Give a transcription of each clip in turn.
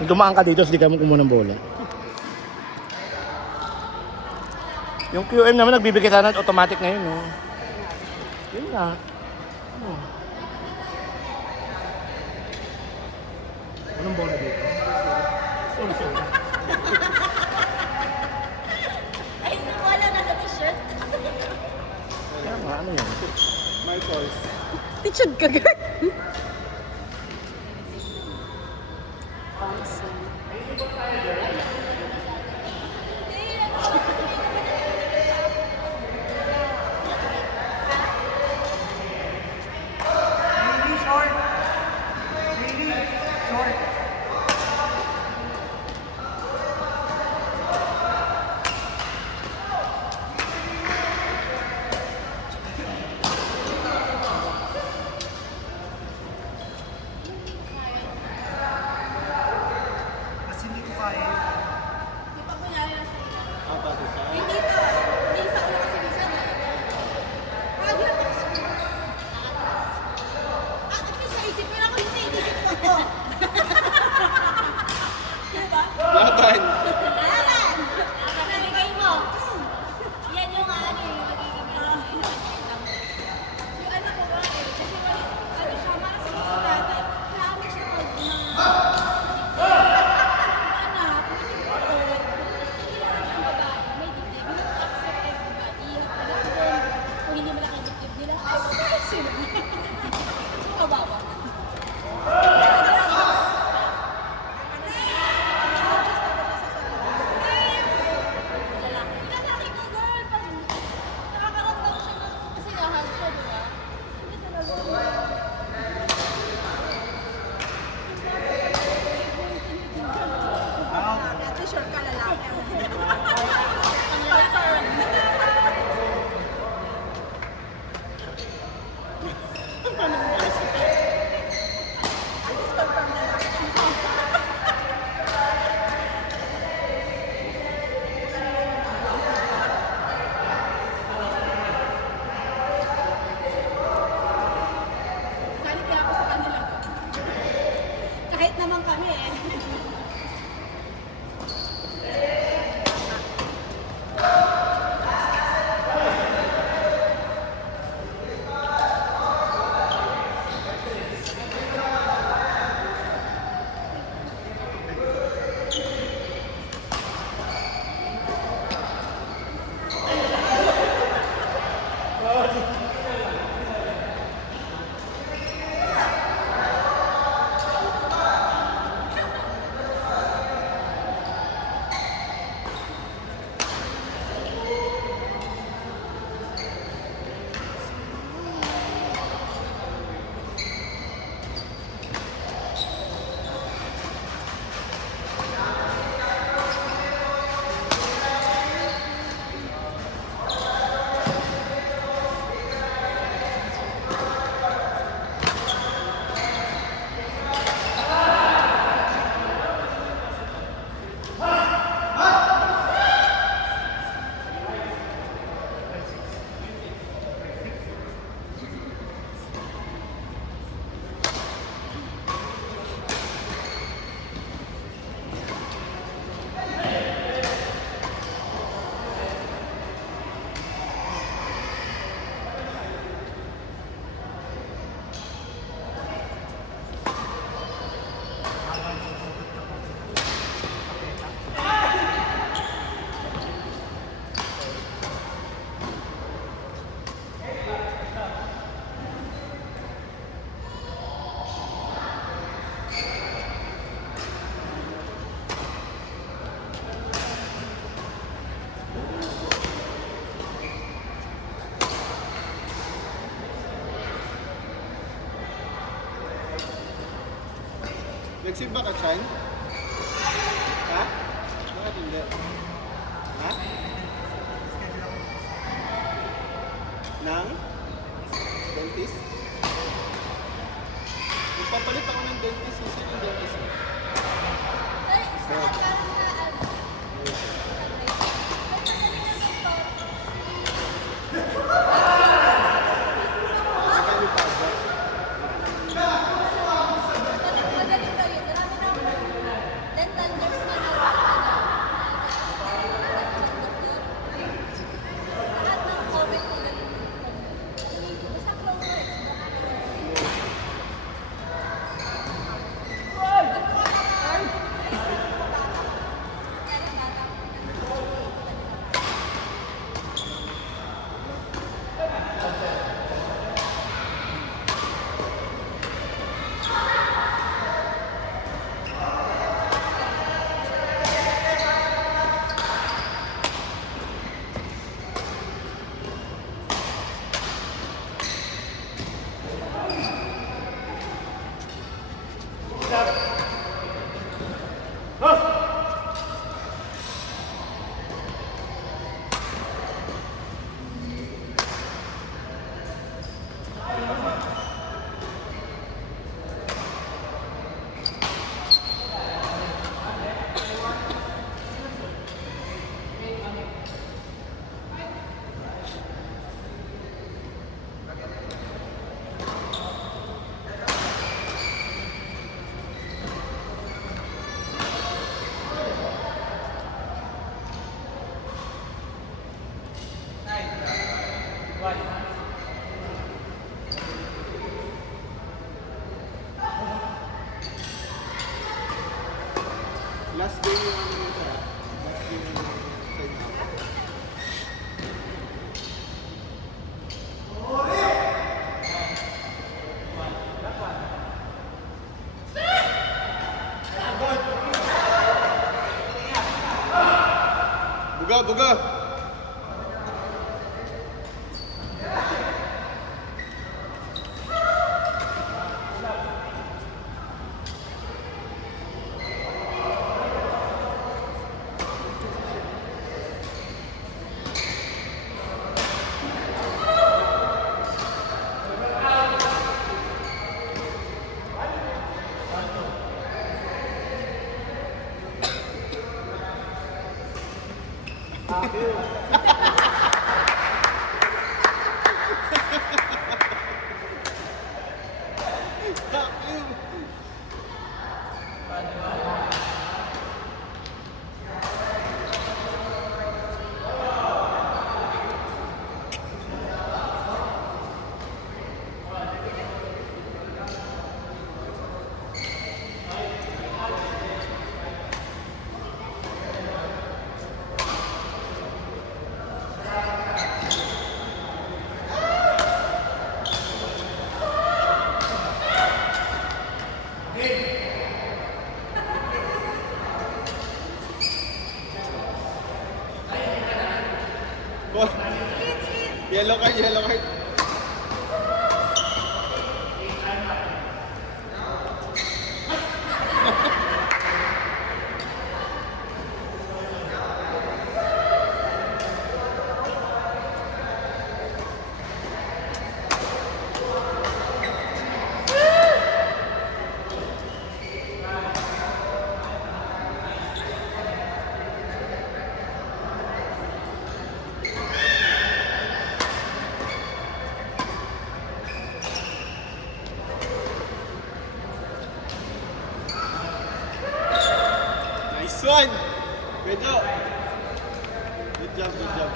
Kung dumaan ka dito, hindi ka mo kumuha ng bola. Yung QM naman, nagbibigay sana automatic ngayon, no? Yun nga. Oh. Anong bola dito? Sorry. Ay, hindi ko alam, nasa t-shirt. Kaya nga, ano yan? My choice. T-shirt ka, girl. Kasi hindi ko kaya. Di pa kunyari lang sa'yo. Apa ito? Hindi to. Hindi sa ulo kasi minsan na. Parang hirap ako sa ulo. At least sa isip, pero ako hindi. Inisip ko to. Diba? Laban! Laban! Nalagay mo. Yan yung ano yung magiging yung anak ko nga eh. Kasi ano siya, malas siya sa tatay. Naami siya pag anak, hindi ko ako. Hindi naman siyang babae. May dibdib. Hindi ko accept everybody. Kung hindi mo nakadibdib nila, ay, sino? Kawawa. Lalaki ko, girl. Pag nakakaramdam siya na, kasi nahag siya, di ba? Hindi talaga. T-shirt ka lalaki. Galit kaya ako sa kanila. Kahit naman kami eh. Nag-save ba ka, Chan? Ha? Bakit hindi? Ha? Nang? Dentist? Magpapalit ako ng dentist. Sino yung dentist? Ay, isa ka para sa Magkano pa ako? Last day yung ano yun, sir. Last day yung sign up. Buga, buga! Yellow card, yellow card. Nice one! Good job! Good job, good job.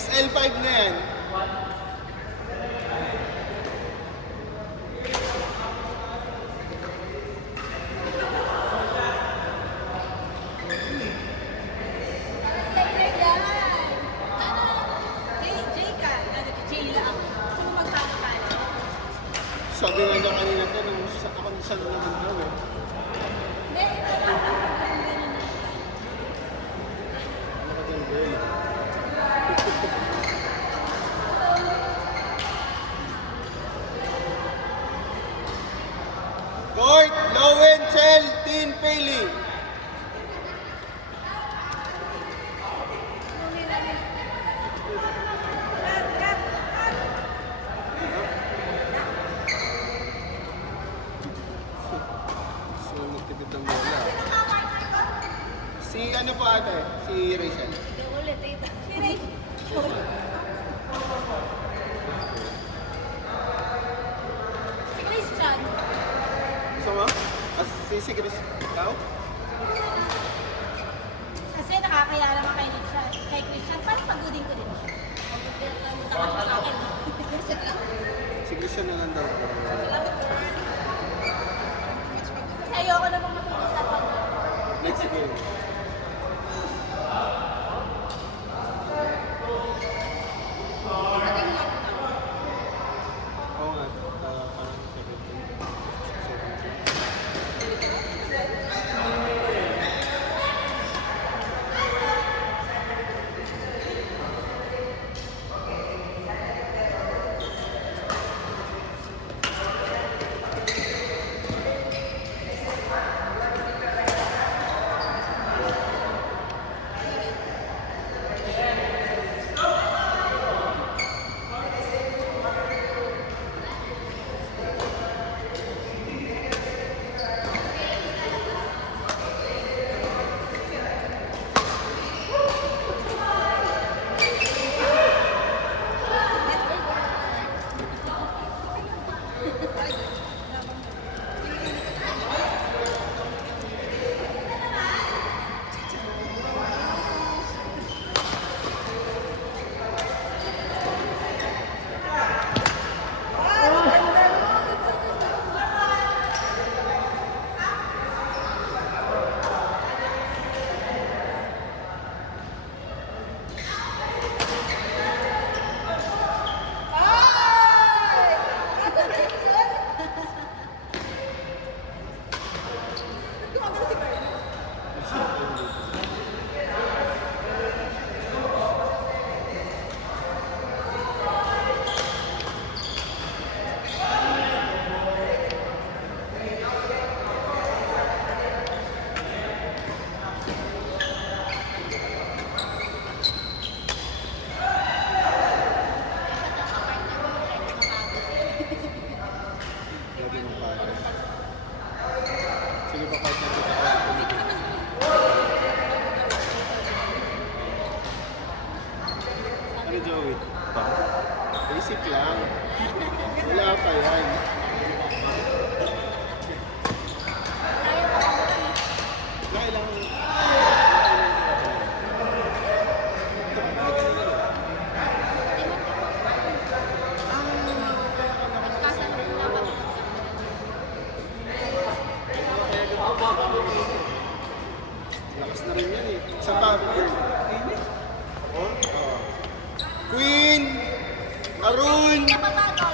XL5 na yan. Player yan. Ano? Jay ka. Ano, Jay lang. Sino magkakakala? Sabi nga niya kanina to, nung ako sa naman daw eh. Hindi, ito lang. Ganun na. Nakaganda yun. Court, Lowen, Chel, Tin, Pili. So, nagtipid ng bola. Si ano po ate? Si Rachel. Ulit, ito. Si Rachel. Si Christian. Gusto mo? Si Chris. Ikaw? Kasi nakakaya naman kay Christian. Parang pagudin ko din siya. Mukha siya sa akin. Si Christian na lang daw. Kasi ayoko namang matulog sa pag. Next game. Oo nga. Parang 17. Lagi mo pa. Sige pa kahit nakita ko. Ano Joey? Basic lang. Wala pa yan. Kailangan. Lakas na rin yan eh. Sa paper. Oh? Queen! Arun! Hindi ka pa bago.